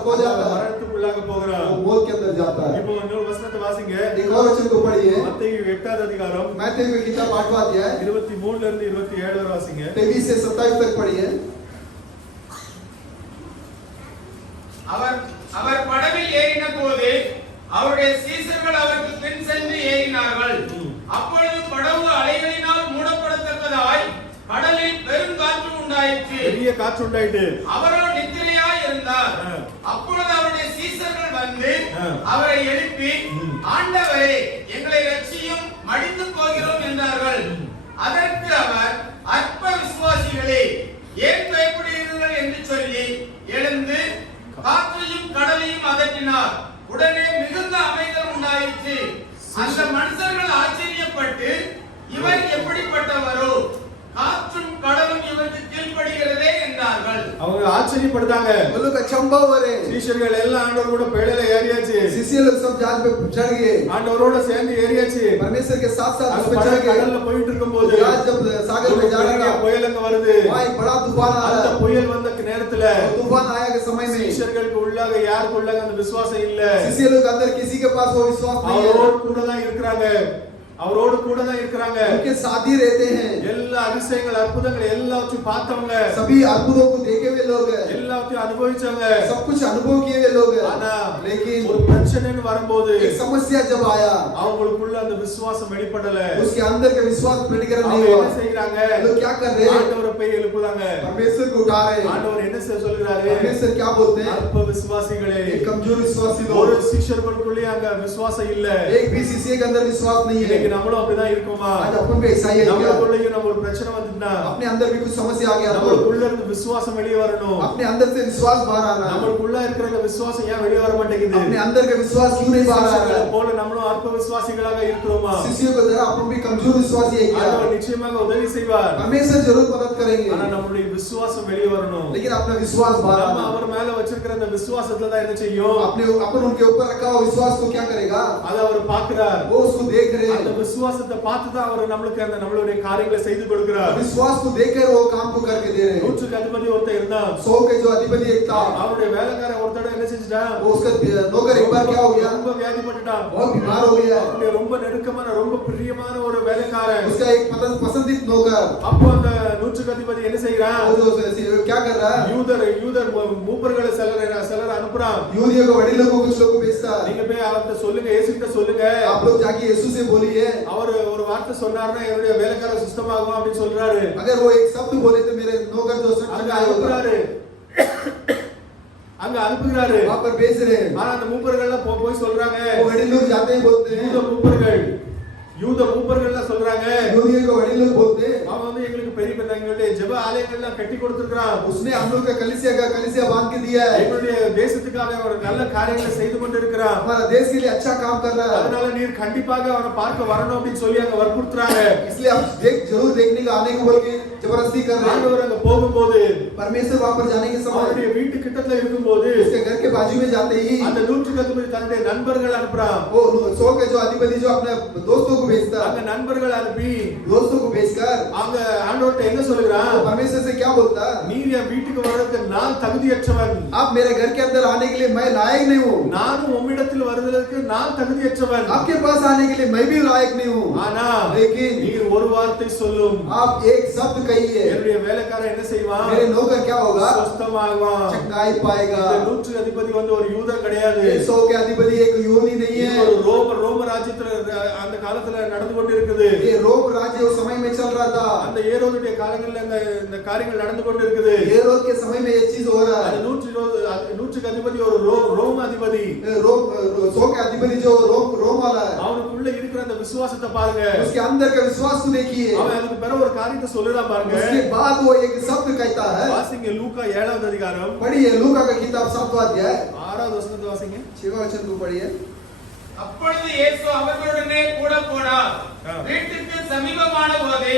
खो जाता है, மரணத்துக்குள்ளாக போகிறான். वो मौत के अंदर जाता है। இப்போ இன்னொரு வசனத்தை வாசிங்க. एक और वचन को पढ़िए, மத்தேயு 8வது அதிகாரம் मैथ्यू की किताब 8वां अध्याय 23 ல இருந்து 27 வரை வாசிங்க. 23 से 27 तक पढ़िए। அவர் படவில் ஏறின போது அவருடைய சீசர்கள் அவருக்கு பின் சென்று ஏறினார்கள். அப்பொழுது படகு அலைகளினால் மூடப்படத்தக்கதாய் கடலில் பெருங்காற்று உண்டாயிற்று. பெரிய காற்று உண்டாயிட்டு அவரோ நித்திரையாய் இருந்தார். அப்பொழுது அவருடைய சீசர்கள் வந்து அவரை எழுப்பி, ஆண்டவரே, எங்களை ரட்சியும், மடிந்து போகிறோம் என்றார்கள். அதற்கு அவர், அற்ப விசுவாசிகளே, ஏன் பயப்படுகிறீர்கள் என்று சொல்லி எழுந்து காற்றையும் கடலையும் அதட்டினார். உடனே மிகுந்த அமைதல் உண்டாயிற்று. அந்த மனுஷர்கள் ஆச்சரியப்பட்டு, இவர் எப்படிப்பட்டவரோ, காற்றும் கடலும் இவருக்கு கீழ்ப்படுகிறதே என்றார்கள். அவங்க ஆச்சரியப்படுறாங்க. वो लोग अचंभा हो रहे हैं, சீஷர்கள் எல்லாம் ஆண்டவரோட பேழையில ஏறியாச்சு. शिष्य लोग सब जहाज पे चढ़ गए, ஆண்டவரோட சேர்ந்து ஏறியாச்சு. परमेश्वर के साथ साथ उस पे அந்த चढ़ गए। கடல்ல போயிட்டு இருக்கும்போது जहाज जब सागर में जा रहा था, புயல் அங்க வருது. वहाँ एक बड़ा तूफान आ அந்த रहा है। புயல் வந்த நேரத்துல तूफान आया के समय में சீஷர்களுக்கு உள்ளாக யாருக்குள்ளாக அந்த விசுவாசம் இல்ல. शिष्य लोग अंदर किसी के पास वो विश्वास नहीं है, அவரோடு கூட தான் இருக்கிறாங்க. அவரோடு கூட தான் இருக்கிறாங்க. उनके साथ ही रहते हैं। எல்லா அதிசயங்கள் அற்புதங்கள் எல்லாத்தையும் பார்த்தவங்க, सभी अद्भुतों को देखे हुए लोग हैं, எல்லாத்தையும் அனுபவிச்சவங்க. सब कुछ अनुभव किए हुए लोग हैं। ஆனா लेकिन ஒரு பிரச்சனைன்னு வரும்போது एक समस्या जब आया, அவங்களுக்குள்ள அந்த விசுவாசம் வெளிப்படல. उसके अंदर का विश्वास प्रकट அவங்க नहीं हुआ। என்ன செய்யறாங்க? लोग क्या कर रहे हैं, ஆண்டவரை போய் எழுப்புறாங்க. परमेश्वर को उठा रहे हैं। ஆண்டவர் என்ன சொல்கிறாரு? परमेश्वर क्या बोलते हैं? அற்ப விசுவாசிகளே, एक कमजोर विश्वासी ஒரு लोग, சிஷ்யர்களுக்குள்ளே அங்க விசுவாசம் இல்ல. एक भी शिष्य के अंदर विश्वास नहीं है। இன்னைக்கு நம்மளும் அப்படிதான் இருக்கோமா? आज अपन भी ऐसा ही है क्या? நம்மளுக்குள்ளேயும் நம்ம ஒரு பிரச்சனை வந்துட்டா अपने अंदर भी कुछ समस्या आ गया तो நம்மளுக்குள்ள இருந்து விசுவாசம் வெளியே வரணும். अपने अंदर से विश्वास बाहर आना है। நம்மளுக்குள்ள இருக்கிற அந்த விசுவாசம் ஏன் வெளியே வர மாட்டேங்குது? अपने अंदर का विश्वास क्यों नहीं बाहर आ रहा है? போல நம்மளும் அற்ப விசுவாசிகளாக இருக்கிறோமா? शिष्यों को जरा अपन भी कमजोर विश्वासी है क्या? ஆண்டவர் நிச்சயமாக உதவி செய்வார். परमेश्वर जरूर मदद करेंगे, ஆனா நம்மளுடைய விசுவாசம் வெளியே வரணும். लेकिन अपना विश्वास बाहर நம்ம आना। அவர் மேல வச்சிருக்கிற அந்த விசுவாசத்துல தான் என்ன செய்யும்? अपने अपन उनके ऊपर रखा हुआ विश्वास को क्या करेगा? அத அவர் பார்க்கிறார். वो उसको देख रहे அந்த हैं। விசுவாசத்தை பார்த்து தான் அவர் நம்மளுக்கு அந்த நம்மளுடைய காரியங்களை செய்து கொடுக்கிறார். विश्वास को देखकर वो काम को करके दे रहे हैं। நூற்றுக்கு அதிபதி ஒருத்தர் இருந்தான். 100 के जो अधिपति एक था, அவருடைய வேலைக்காரன் ஒருத்தட என்ன செஞ்சிட்டான்? वो उसका नौकर एक बार क्या हो गया? ரொம்ப வியாதிப்பட்டுட்டான். बहुत बीमार हो गया। அவருடைய ரொம்ப நெருக்கமான ரொம்ப பிரியமான ஒரு வேலைக்காரன். उसका एक पसंदीद नौकर, அப்போ அந்த நூற்றுக்கு அதிபதி என்ன செய்யறான்? वो जो क्या कर रहा है? யூதர் மூப்பர்களை சிலர் அனுப்புறான். यहूदियों को वडीलों को कुछ लोग को भेजता है। நீங்க போய் அவர்ட்ட சொல்லுங்க, இயேசுகிட்ட சொல்லுங்க, आप लोग जाके यीशु से बोलिए, அவர் ஒரு வார்த்தை சொன்னாருன்னா என்னுடைய வேலைக்காரன் சுத்தமாகும் அப்படின்னு சொல்றாரு. अगर वो एक शब्द बोले तो मेरे नौकर जो அங்க அனுப்புறாரு. वहां पर भेज रहे हैं। ஆனா அந்த மூப்பர்கள் எல்லாம் போய் சொல்றாங்க. वो वडील लोग जाते हैं, बोलते हैं, யூத மூப்பர்கள் எல்லாம் சொல்றாங்க, यहूदियों को वडील लोग बोलते हैं, அவன் வந்து எங்களுக்கு பெரிய எங்களுடைய ஜெப ஆலயங்கள் எல்லாம் கட்டி கொடுத்திருக்கான். उसने हम लोग का कलीसिया बांध के दिया है। எங்களுடைய தேசத்துக்காக ஒரு நல்ல காரியங்களை செய்து கொண்டிருக்கிறான். हमारा देश के लिए अच्छा काम कर रहा है, அதனால நீர் கண்டிப்பாக அவனை பார்க்க வரணும் அப்படின்னு சொல்லி அங்க வற்புறுத்துறாங்க. इसलिए आप जरूर देखने का आने को बोल के जबरदस्ती कर रहे हैं। ஆண்டவர் அங்க போகும்போது, परमेश्वर वहां पर जाने के அவருடைய समय வீட்டு கிட்டத்துல இருக்கும்போது उसके घर के बाजू में जाते ही அந்த நூற்றுக்கு அதிபதி தன்னுடைய நண்பர்கள் அனுப்புறான். वो 100 के जो अधिपति जो अपने दोस्तों को भेजता அங்க है, நண்பர்கள் அனுப்பி दोस्तों को भेजकर அவங்க ஆண்டவர்ட்ட என்ன சொல்லுகிறான்? वो परमेश्वर से क्या बोलता है? நீர் என் வீட்டுக்கு வர்றதுக்கு நான் தகுதியற்றவன். आप मेरे घर के अंदर आने के लिए मैं लायक नहीं हूँ। நானும் உம்மிடத்தில் வருவதற்கு நான் தகுதியற்றவன். आपके पास आने के लिए मैं भी लायक नहीं हूँ। ஆனா लेकिन நீர் ஒரு வார்த்தை சொல்லும், आप एक शब्द कहिए, என்னுடைய வேலைக்காரன் என்ன செய்வான்? मेरे नौकर क्या होगा? சுத்தமாகுவான். चंगाई पाएगा। இந்த நூற்று அதிபதி வந்து ஒரு யூதன் கிடையாது. 100 के अधिपति एक यहूदी नहीं இது है। ஒரு ரோம ராஜ்யத்துல அந்த காலத்துல நடந்து கொண்டிருக்குது. ये रोम राज्य उस समय में चल रहा था। அந்த ஏரோதுடைய காலங்கள்ல இந்த காரியங்கள் நடந்து கொண்டிருக்குது. हेरोद के समय में ये चीज हो रहा அந்த है। நூற்றுக்கு அதிபதி ஒரு ரோம அதிபதி. रोम 100 के अधिपति जो रोम वाला है, அவனுக்குள்ள இருக்கிற அந்த விசுவாசத்தை பாருங்க. उसके अंदर का विश्वास को देखिए। அவன் அதுக்கு பிறகு ஒரு காரியத்தை சொல்லுறான் பாருங்க. उसके बाद वो एक शब्द कहता है। வாசிங்க லூக்கா 7வது அதிகாரம் पढ़िए लूका का किताब 7वां अध्याय 6வது வசனத்தை வாசிங்க. 6वां वचन को पढ़िए। அப்பொழுது இயேசு அவர்களுடனே கூட போனார். வீட்டுக்கு சமீபமான போது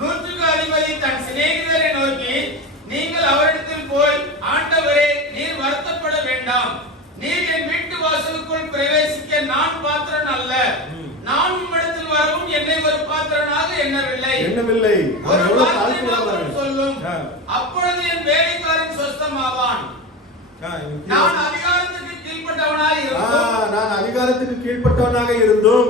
நூற்றுக்கு அதிபதி தன் சிநேகிதரை நோக்கி, நீங்கள் அவரிடத்தில் போய், ஆண்டவரே, நீர் வருத்தப்பட வேண்டாம், நீர் என் வீட்டு வாசலுக்குள் பிரவேசிக்க நான் பாத்திரன் அல்ல, நான் உம்மிடத்தில் வரவும் என்னை ஒரு பாத்திரனாக எண்ணவில்லை, ஒரு வார்த்தை மாத்திரம் சொல்லும், அப்பொழுது என் வேலைக்காரன் சொஸ்தமாவான். நான் அதிகாரத்துக்கு கீழ்ப்பட்டவனாக இருந்தும்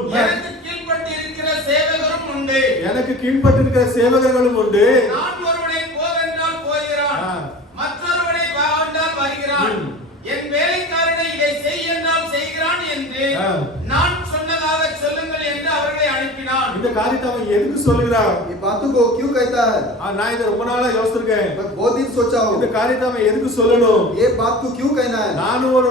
எனக்கு கீழ்ப்பட்டிருக்கிற சேவகர்களும் உண்டு. நான் ஒருவனை போவென்றால் போகிறான், மற்றொருவனை வா என்றால் வருகிறான், என் வேலைக்காரனை இதை செய் என்றால் செய்கிறான் என்று நான் சொன்னதாக சொல்லுங்கள் என்று அவர்களை அனுப்பினான். இந்த காரியத்தை அவன் எதுக்கு சொல்லுகிறான்? ये बातों को क्यों कहता है? நான் இத ரொம்ப நாளா யோசிச்சிருக்கேன். मैं बहुत दिन सोचा हूँ இந்த காரியத்தை அவன் எதுக்கு சொல்லணும்? ये बात को क्यों कहना है? நானும் ஒரு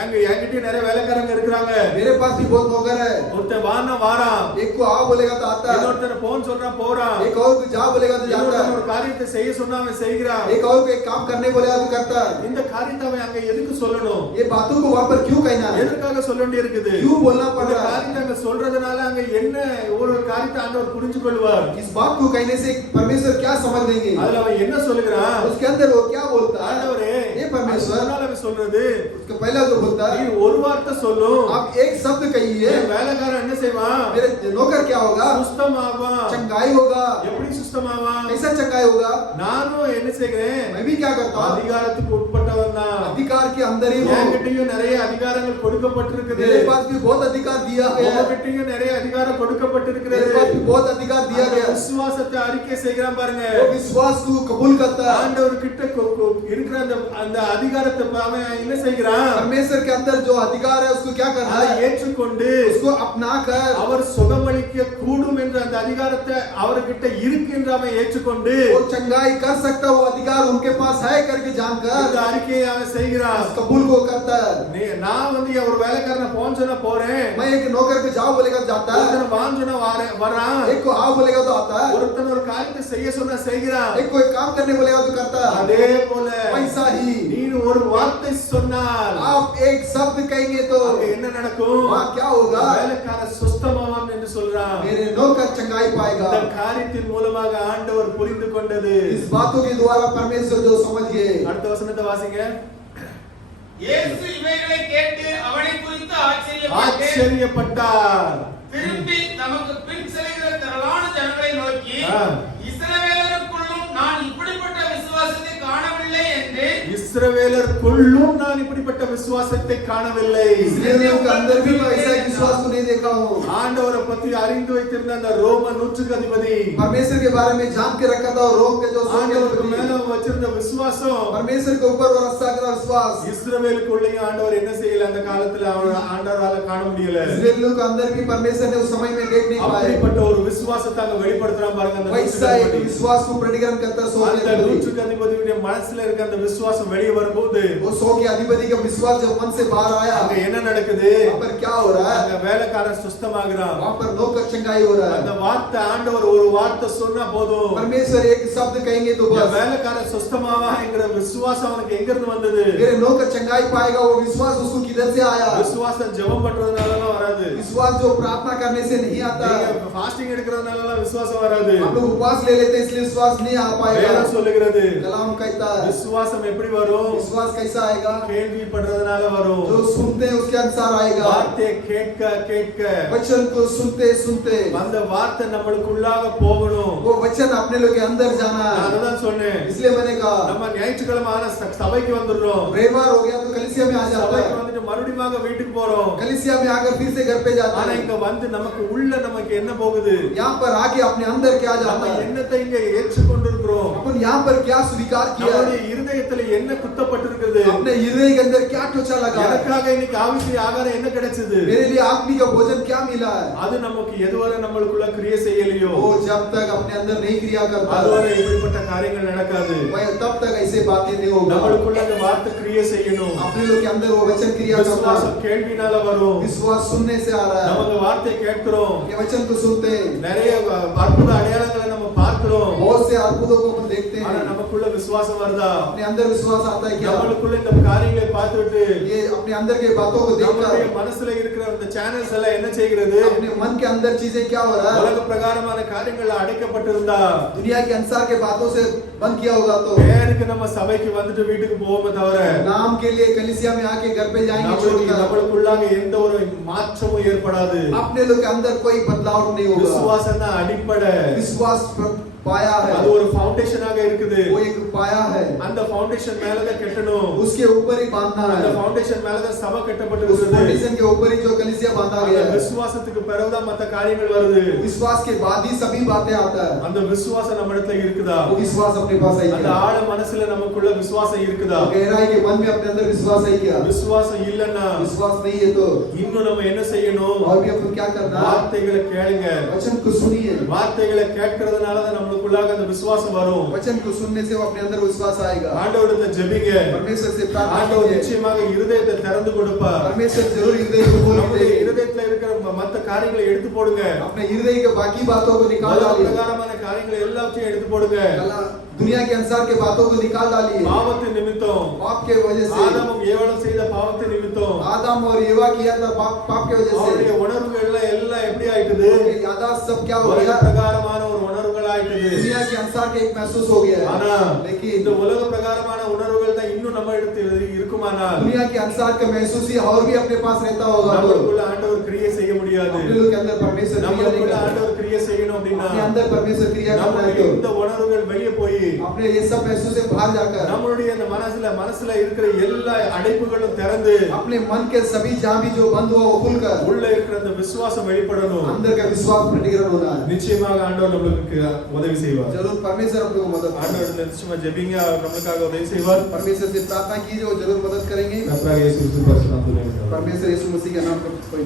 என்கிட்ட நிறைய வேலைக்காரங்க இருக்காங்க. मेरे पास भी बहुत नौकर है। ஒருத்தன் வானா வாரான், एक को आ बोलेगा तो आता है, இன்னொருத்தன் போன் சொல்றான் போறான், एक और को जा बोलेगा तो जाता है, ஒரு காரியத்தை செய்ய சொன்னா அவன் செய்கிறான். एक और को एक काम करने बोलेगा तो करता है। இந்த காரியத்தை அவன் அங்க எதுக்கு சொல்லணும்? ये बातों को वहां पर क्यों कहना है? எதுக்காக சொல்ல வேண்டியிருக்குது? क्यों बोलना पड़ இந்த रहा है? காரியத்தை அங்க சொல்றதுனால அங்க என்ன ஒரு காரியத்தை ஆண்டவர் புரிஞ்சு கொள்வார். इस बात को कहने से परमेश्वर क्या समझ लेंगे? அதுல அவன் என்ன சொல்லுகிறான்? उसके अंदर वो क्या बोलता है? ஆண்டவரே, ये परमेश्वर அவன் சொல்றது, उसका पहला जो बोलता நீ है, ஒரு வார்த்தை சொல்லும், आप एक शब्द कहिए, என் வேலைக்காரன் என்ன செய்வான்? मेरे नौकर क्या होगा? சுத்தமாவான். चंगाई होगा। எப்படி சுத்தமாவான்? कैसा चंगाई होगा? நானும் என்ன செய்கிறேன்? मैं भी क्या करता हूँ? அதிகாரத்துக்கு உட்பட்டவன் தான். अधिकार के अंदर ही हूँ। என்கிட்டயும் நிறைய அதிகாரங்கள் கொடுக்கப்பட்டிருக்குது. मेरे पास भी बहुत अधिकार दिया गया है। உங்ககிட்டயும் நிறைய அதிகாரம் கொடுக்கப்பட்டிருக்கிறது. मेरे पास भी बहुत अधिकार दिया गया है। விசுவாசத்தை அறிக்கை செய்கிறான் பாருங்க. वो विश्वास को कबूल करता है। ஆண்டவர் கிட்ட இருக்கிற அந்த அதிகாரத்தை அவன் என்ன செய்கிறான்? परमेश्वर के अंदर जो अधिकार है उसको क्या करना அதை है? ஏற்றுக்கொண்டு उसको अपना कर அவர் சுகமளிக்க கூடும் என்ற அந்த அதிகாரத்தை அவர்கிட்ட இருக்கு என்று அவன் ஏற்றுக்கொண்டு वो चंगाई कर सकता, वो अधिकार उनके पास है करके இந்த जानकर அறிக்கையை அவன் செய்கிறான். इस कबूल को करता है। நான் வந்து ஒரு வேலைக்காரனை போன்னு சொன்னா போறேன், मैं एक नौकर को जाओ बोलेगा तो जाता है, ஒருத்தன் வான்னு சொன்னா வர்றான், एक को आओ बोलेगा तो आता है, ஒருத்தன் ஒரு காரியத்தை செய்ய சொன்னா செய்கிறான். एक को एक काम करने बोलेगा तो करता है। அதே போல वैसा ही நீ ஒரு வார்த்தை சொன்னால் आप एक शब्द कहेंगे तो அங்க என்ன நடக்கும்? वहाँ क्या होगा? வேலைக்காரன் சுஸ்தமாவான் என்று சொல்றான். मेरे नौकर चंगाई पाएगा। இந்த காரியத்தின் மூலமாக ஆண்டவர் புரிந்து கொண்டது. इस बातों के द्वारा परमेश्वर जो समझ गए। அடுத்த வசனத்தை வாசிங்க. இயேசு இவைகளை கேட்டு அவனை குறித்து ஆச்சரியப்பட்டார். திரும்பி தமக்கு பின் செல்கிற திரளான ஜனங்களை நோக்கி, இஸ்ரவேலருக்குள்ளும் நான் இப்படிப்பட்ட விசுவாசத்தை காணவில்லை என்று இஸ்ரவேலருக்குள்ளும் நான் இப்படிப்பட்ட விசுவாசத்தை காணவில்லை. इस्राएलियों के अंदर भी मैं ऐसा विश्वास को नहीं देखा हूँ। ஆண்டவரை பத்தி அறிந்து வைத்திருந்த அந்த ரோம நூற்றுக்கு அதிபதி परमेश्वर के बारे में जान के रखा था और रोम के जो ஆண்டவருக்கு மேல வச்சிருந்த விசுவாசம், परमेश्वर के ऊपर वो रस्सा का विश्वास இஸ்ரவேலுக்குள்ளேயும் ஆண்டவர் என்ன செய்யல அந்த காலத்துல ஆண்டவரால காண முடியல. इस्राएलियों के अंदर भी परमेश्वर ने उस समय में देख नहीं पाए। அப்படிப்பட்ட ஒரு விசுவாசத்தை அங்க வெளிப்படுத்துறான் பாருங்க. அந்த वैसा एक विश्वास को प्रतिक्रमण करता அந்த நூற்றுக்கு அதிபதியுடைய மனசுல இருக்க அந்த விசுவாசம் வெளியே வரும்போது वो 100 के अधिपति का विश्वास जब मन से बाहर आया, அங்க என்ன நடக்குது? वहाँ पर क्या हो रहा है? அங்க வேலைக்காரன் சுஸ்தமாகறான். वहाँ पर नौकर चंगाई हो रहा அந்த है। வார்த்தை ஆண்டவர் ஒரு வார்த்தை சொன்னா போதும், परमेश्वर एक शब्द कहेंगे तो இந்த बस வேலைக்காரன் சுஸ்தமாவாங்கிற விசுவாசம் அவனுக்கு எங்க இருந்து வந்தது? मेरे नौकर चंगाई पाएगा, वो विश्वास उसको किधर से आया? விசுவாசம் ஜெபம் பண்றதுனாலலாம் வராது. विश्वास जो प्रार्थना करने से नहीं आता। நீங்க ஃபாஸ்டிங் எடுக்கிறதுனாலலாம் விசுவாசம் வராது. हम लोग उपवास ले लेते हैं इसलिए विश्वास नहीं आ पाएगा। வேதம் சொல்லுகிறது कलाम कहता है விசுவாசம் எப்படி வரும்? विश्वास कैसा आएगा? கேள்விப்படுறதுனால வரும். जो सुनते हैं उसके अनुसार आएगा। வார்த்தை கேட்க கேட்க वचन को सुनते सुनते அந்த வார்த்தை நம்மளுக்குள்ளாக போகணும். वो वचन अपने लोग के अंदर जाना நான் है। அதான் சொன்னேன். इसलिए मैंने कहा நம்ம ஞாயிற்றுக்கிழமை ஆன சபைக்கு வந்துடுறோம். रविवार हो गया तो कलीसिया में आ जाता சபைக்கு है, வந்துட்டு மறுபடியும் வீட்டுக்கு போறோம். कलीसिया में आकर फिर से घर पे जाता ஆனா है। இங்க வந்து நமக்கு உள்ள நமக்கு என்ன போகுது? यहाँ पर आके अपने अंदर क्या நம்ம जाता है? என்னத்தை இங்க ஏற்றுக்கொண்டிருக்கிறோம்? अपन यहाँ पर क्या स्वीकार किया है? நம்முடைய இருதயத்துல என்ன குத்தப்பட்டிருக்கிறது? अपने हृदय के अंदर क्या टोचा लगा है? எனக்காக இன்னைக்கு ஆவிக்குரிய ஆகாரம் என்ன கிடைச்சது? मेरे लिए आत्मिक का भोजन क्या मिला है? அது நமக்கு எதுவரை நம்மளுக்குள்ள கிரியை செய்யலையோ वो जब तक अपने अंदर नहीं क्रिया करता அதுவரை இப்படிப்பட்ட காரியங்கள் நடக்காது. वह तब तक ऐसे बातें नहीं होगा। நம்மளுக்குள்ள அந்த வார்த்தை கிரியை செய்யணும். अपने लोग के अंदर वो वचन क्रिया करना விசுவாசம் கேள்வினால வரும். विश्वास सुनने से आ रहा है। நமக்கு வார்த்தை கேட்கிறோம், ये वचन को सुनते हैं, நிறைய அற்புத அடையாளங்களை நம்ம பார்க்கிறோம். बहुत से अद्भुतों को हम देखते ஆனா हैं। நமக்குள்ள விசுவாசம் வருதா? अपने अंदर विश्वास आता है क्या? நம்மளுக்குள்ள இந்த காரியங்களை பார்த்துட்டு ये अपने अंदर के बातों को நம்மளுடைய देखकर மனசுல இருக்கிற அந்த சேனல்ஸ் எல்லாம் என்ன செய்கிறது? अपने मन के अंदर चीजें क्या हो रहा है? உலக பிரகாரமான காரியங்கள் அடைக்கப்பட்டிருந்தா दुनिया के अनुसार के बातों से बंद किया होगा तो பேருக்கு நம்ம சபைக்கு வந்துட்டு வீட்டுக்கு போவோமே தவிர नाम के लिए कलीसिया में आके घर पे जाएंगे छोड़कर நம்மளுக்குள்ளாக எந்த ஒரு மாற்றமும் ஏற்படாது. अपने लोग के अंदर कोई बदलाव नहीं होगा। விசுவாசம் தான் அடிப்படை. विश्वास पाया है, அது ஒரு ஃபவுண்டேஷனாக இருக்குது. वो एक पाया है, அந்த ஃபவுண்டேஷன் மேல தான் கட்டணும். उसके ऊपर ही बांधना அந்த है। ஃபவுண்டேஷன் மேல தான் சபை उस கட்டப்பட்டிருக்கிறது. फाउंडेशन के ऊपर ही जो कलीसिया बांधा அந்த गया है। விசுவாசத்துக்கு பிறகுதான் மத்த காரியங்கள் வருது. विश्वास के बाद ही सभी बातें आता है। அந்த விசுவாசம் நம்ம இடத்துல இருக்குதா? वो विश्वास अपने पास है அந்த क्या? ஆழ மனசுல நமக்குள்ள விசுவாசம் இருக்குதா? गहराई के मन में अपने अंदर विश्वास है क्या? விசுவாசம் இல்லன்னா विश्वास नहीं है तो இன்னும் நம்ம என்ன செய்யணும்? और भी अपन क्या करना है? வார்த்தைகளை கேளுங்க. वचन को सुनिए। வார்த்தைகளை கேட்கறதுனால தான் நம்மளுக்குள்ளாக அந்த விசுவாசம் வரும். वचन को सुनने से वो अपने अंदर विश्वास आएगा। ஆண்டவரிடத்துல ஜெபிங்க. परमेश्वर से प्रार्थना ஆண்டவர் कीजिए। நிச்சயமாக இருதயத்தை திறந்து கொடுப்பார். परमेश्वर जरूर हृदय को खोल நம்முடைய देंगे। இருதயத்துல இருக்கிற மத்த காரியங்களை எடுத்து போடுங்க. अपने हृदय के बाकी बातों को निकाल உலக डालिए। பிரகாரமான காரியங்களை எல்லாத்தையும் எடுத்து போடுங்க. दुनिया के अनुसार के बातों को निकाल डालिए। பாவத்தின் நிமித்தம், पाप के वजह से ஆதாமும் ஏவாளும் செய்த பாவத்தின் நிமித்தம் आदम और एवा किया था पाप के वजह அவருடைய से உணர்வுகள் எல்லாம் எப்படி ஆயிட்டது? यादाश्त सब क्या हो உலக गया? பிரகாரமான ஒரு உணர்வுகள் ஆயிட்டது. दुनिया के अनुसार के एक महसूस हो गया ஆனா है। இந்த लेकिन உலக பிரகாரமான உணர்வுகள் தான் இன்னும் நம்ம இடத்துல இருக்குமானால் दुनिया के अनुसार का महसूस ही और भी अपने पास रहता होगा तो நம்மளுக்குள்ள ஆண்டவர் கிரியை செய்ய முடியாது. अपने लोग के अंदर परमेश्वर क्रिया नहीं நம்மளுக்குள்ள करता। ஆண்டவர் கிரியை செய்யணும் அப்படின்னா अपने अंदर परमेश्वर क्रिया करना है நம்மளுடைய तो இந்த உணர்வுகள் வெளியே போய் अपने ये सब महसूस से बाहर जाकर நம்மளுடைய இந்த மனசுல இருக்கிற எல்லா அடைப்புகளும் திறந்து अपने मन के सभी जहाँ भी जो बंद हुआ वो खुलकर உள்ள இருக்கிற அந்த விசுவாசம் வெளிப்படணும். अंदर का विश्वास प्रतिग्रहण होना है। நிச்சயமாக ஆண்டவர் நம்மளுக்கு உதவி செய்வார். जरूर परमेश्वर अपने को मदद करेगा। ஆண்டவர் நிச்சயமா ஜெபிங்க, அவர் நம்மளுக்காக உதவி செய்வார். परमेश्वर से प्रार्थना कीजिए, वो जरूर मदद करेंगे। கர்த்தராகிய இயேசு கிறிஸ்து பரிசுத்த நாமத்தில் परमेश्वर यीशु मसीह के नाम पर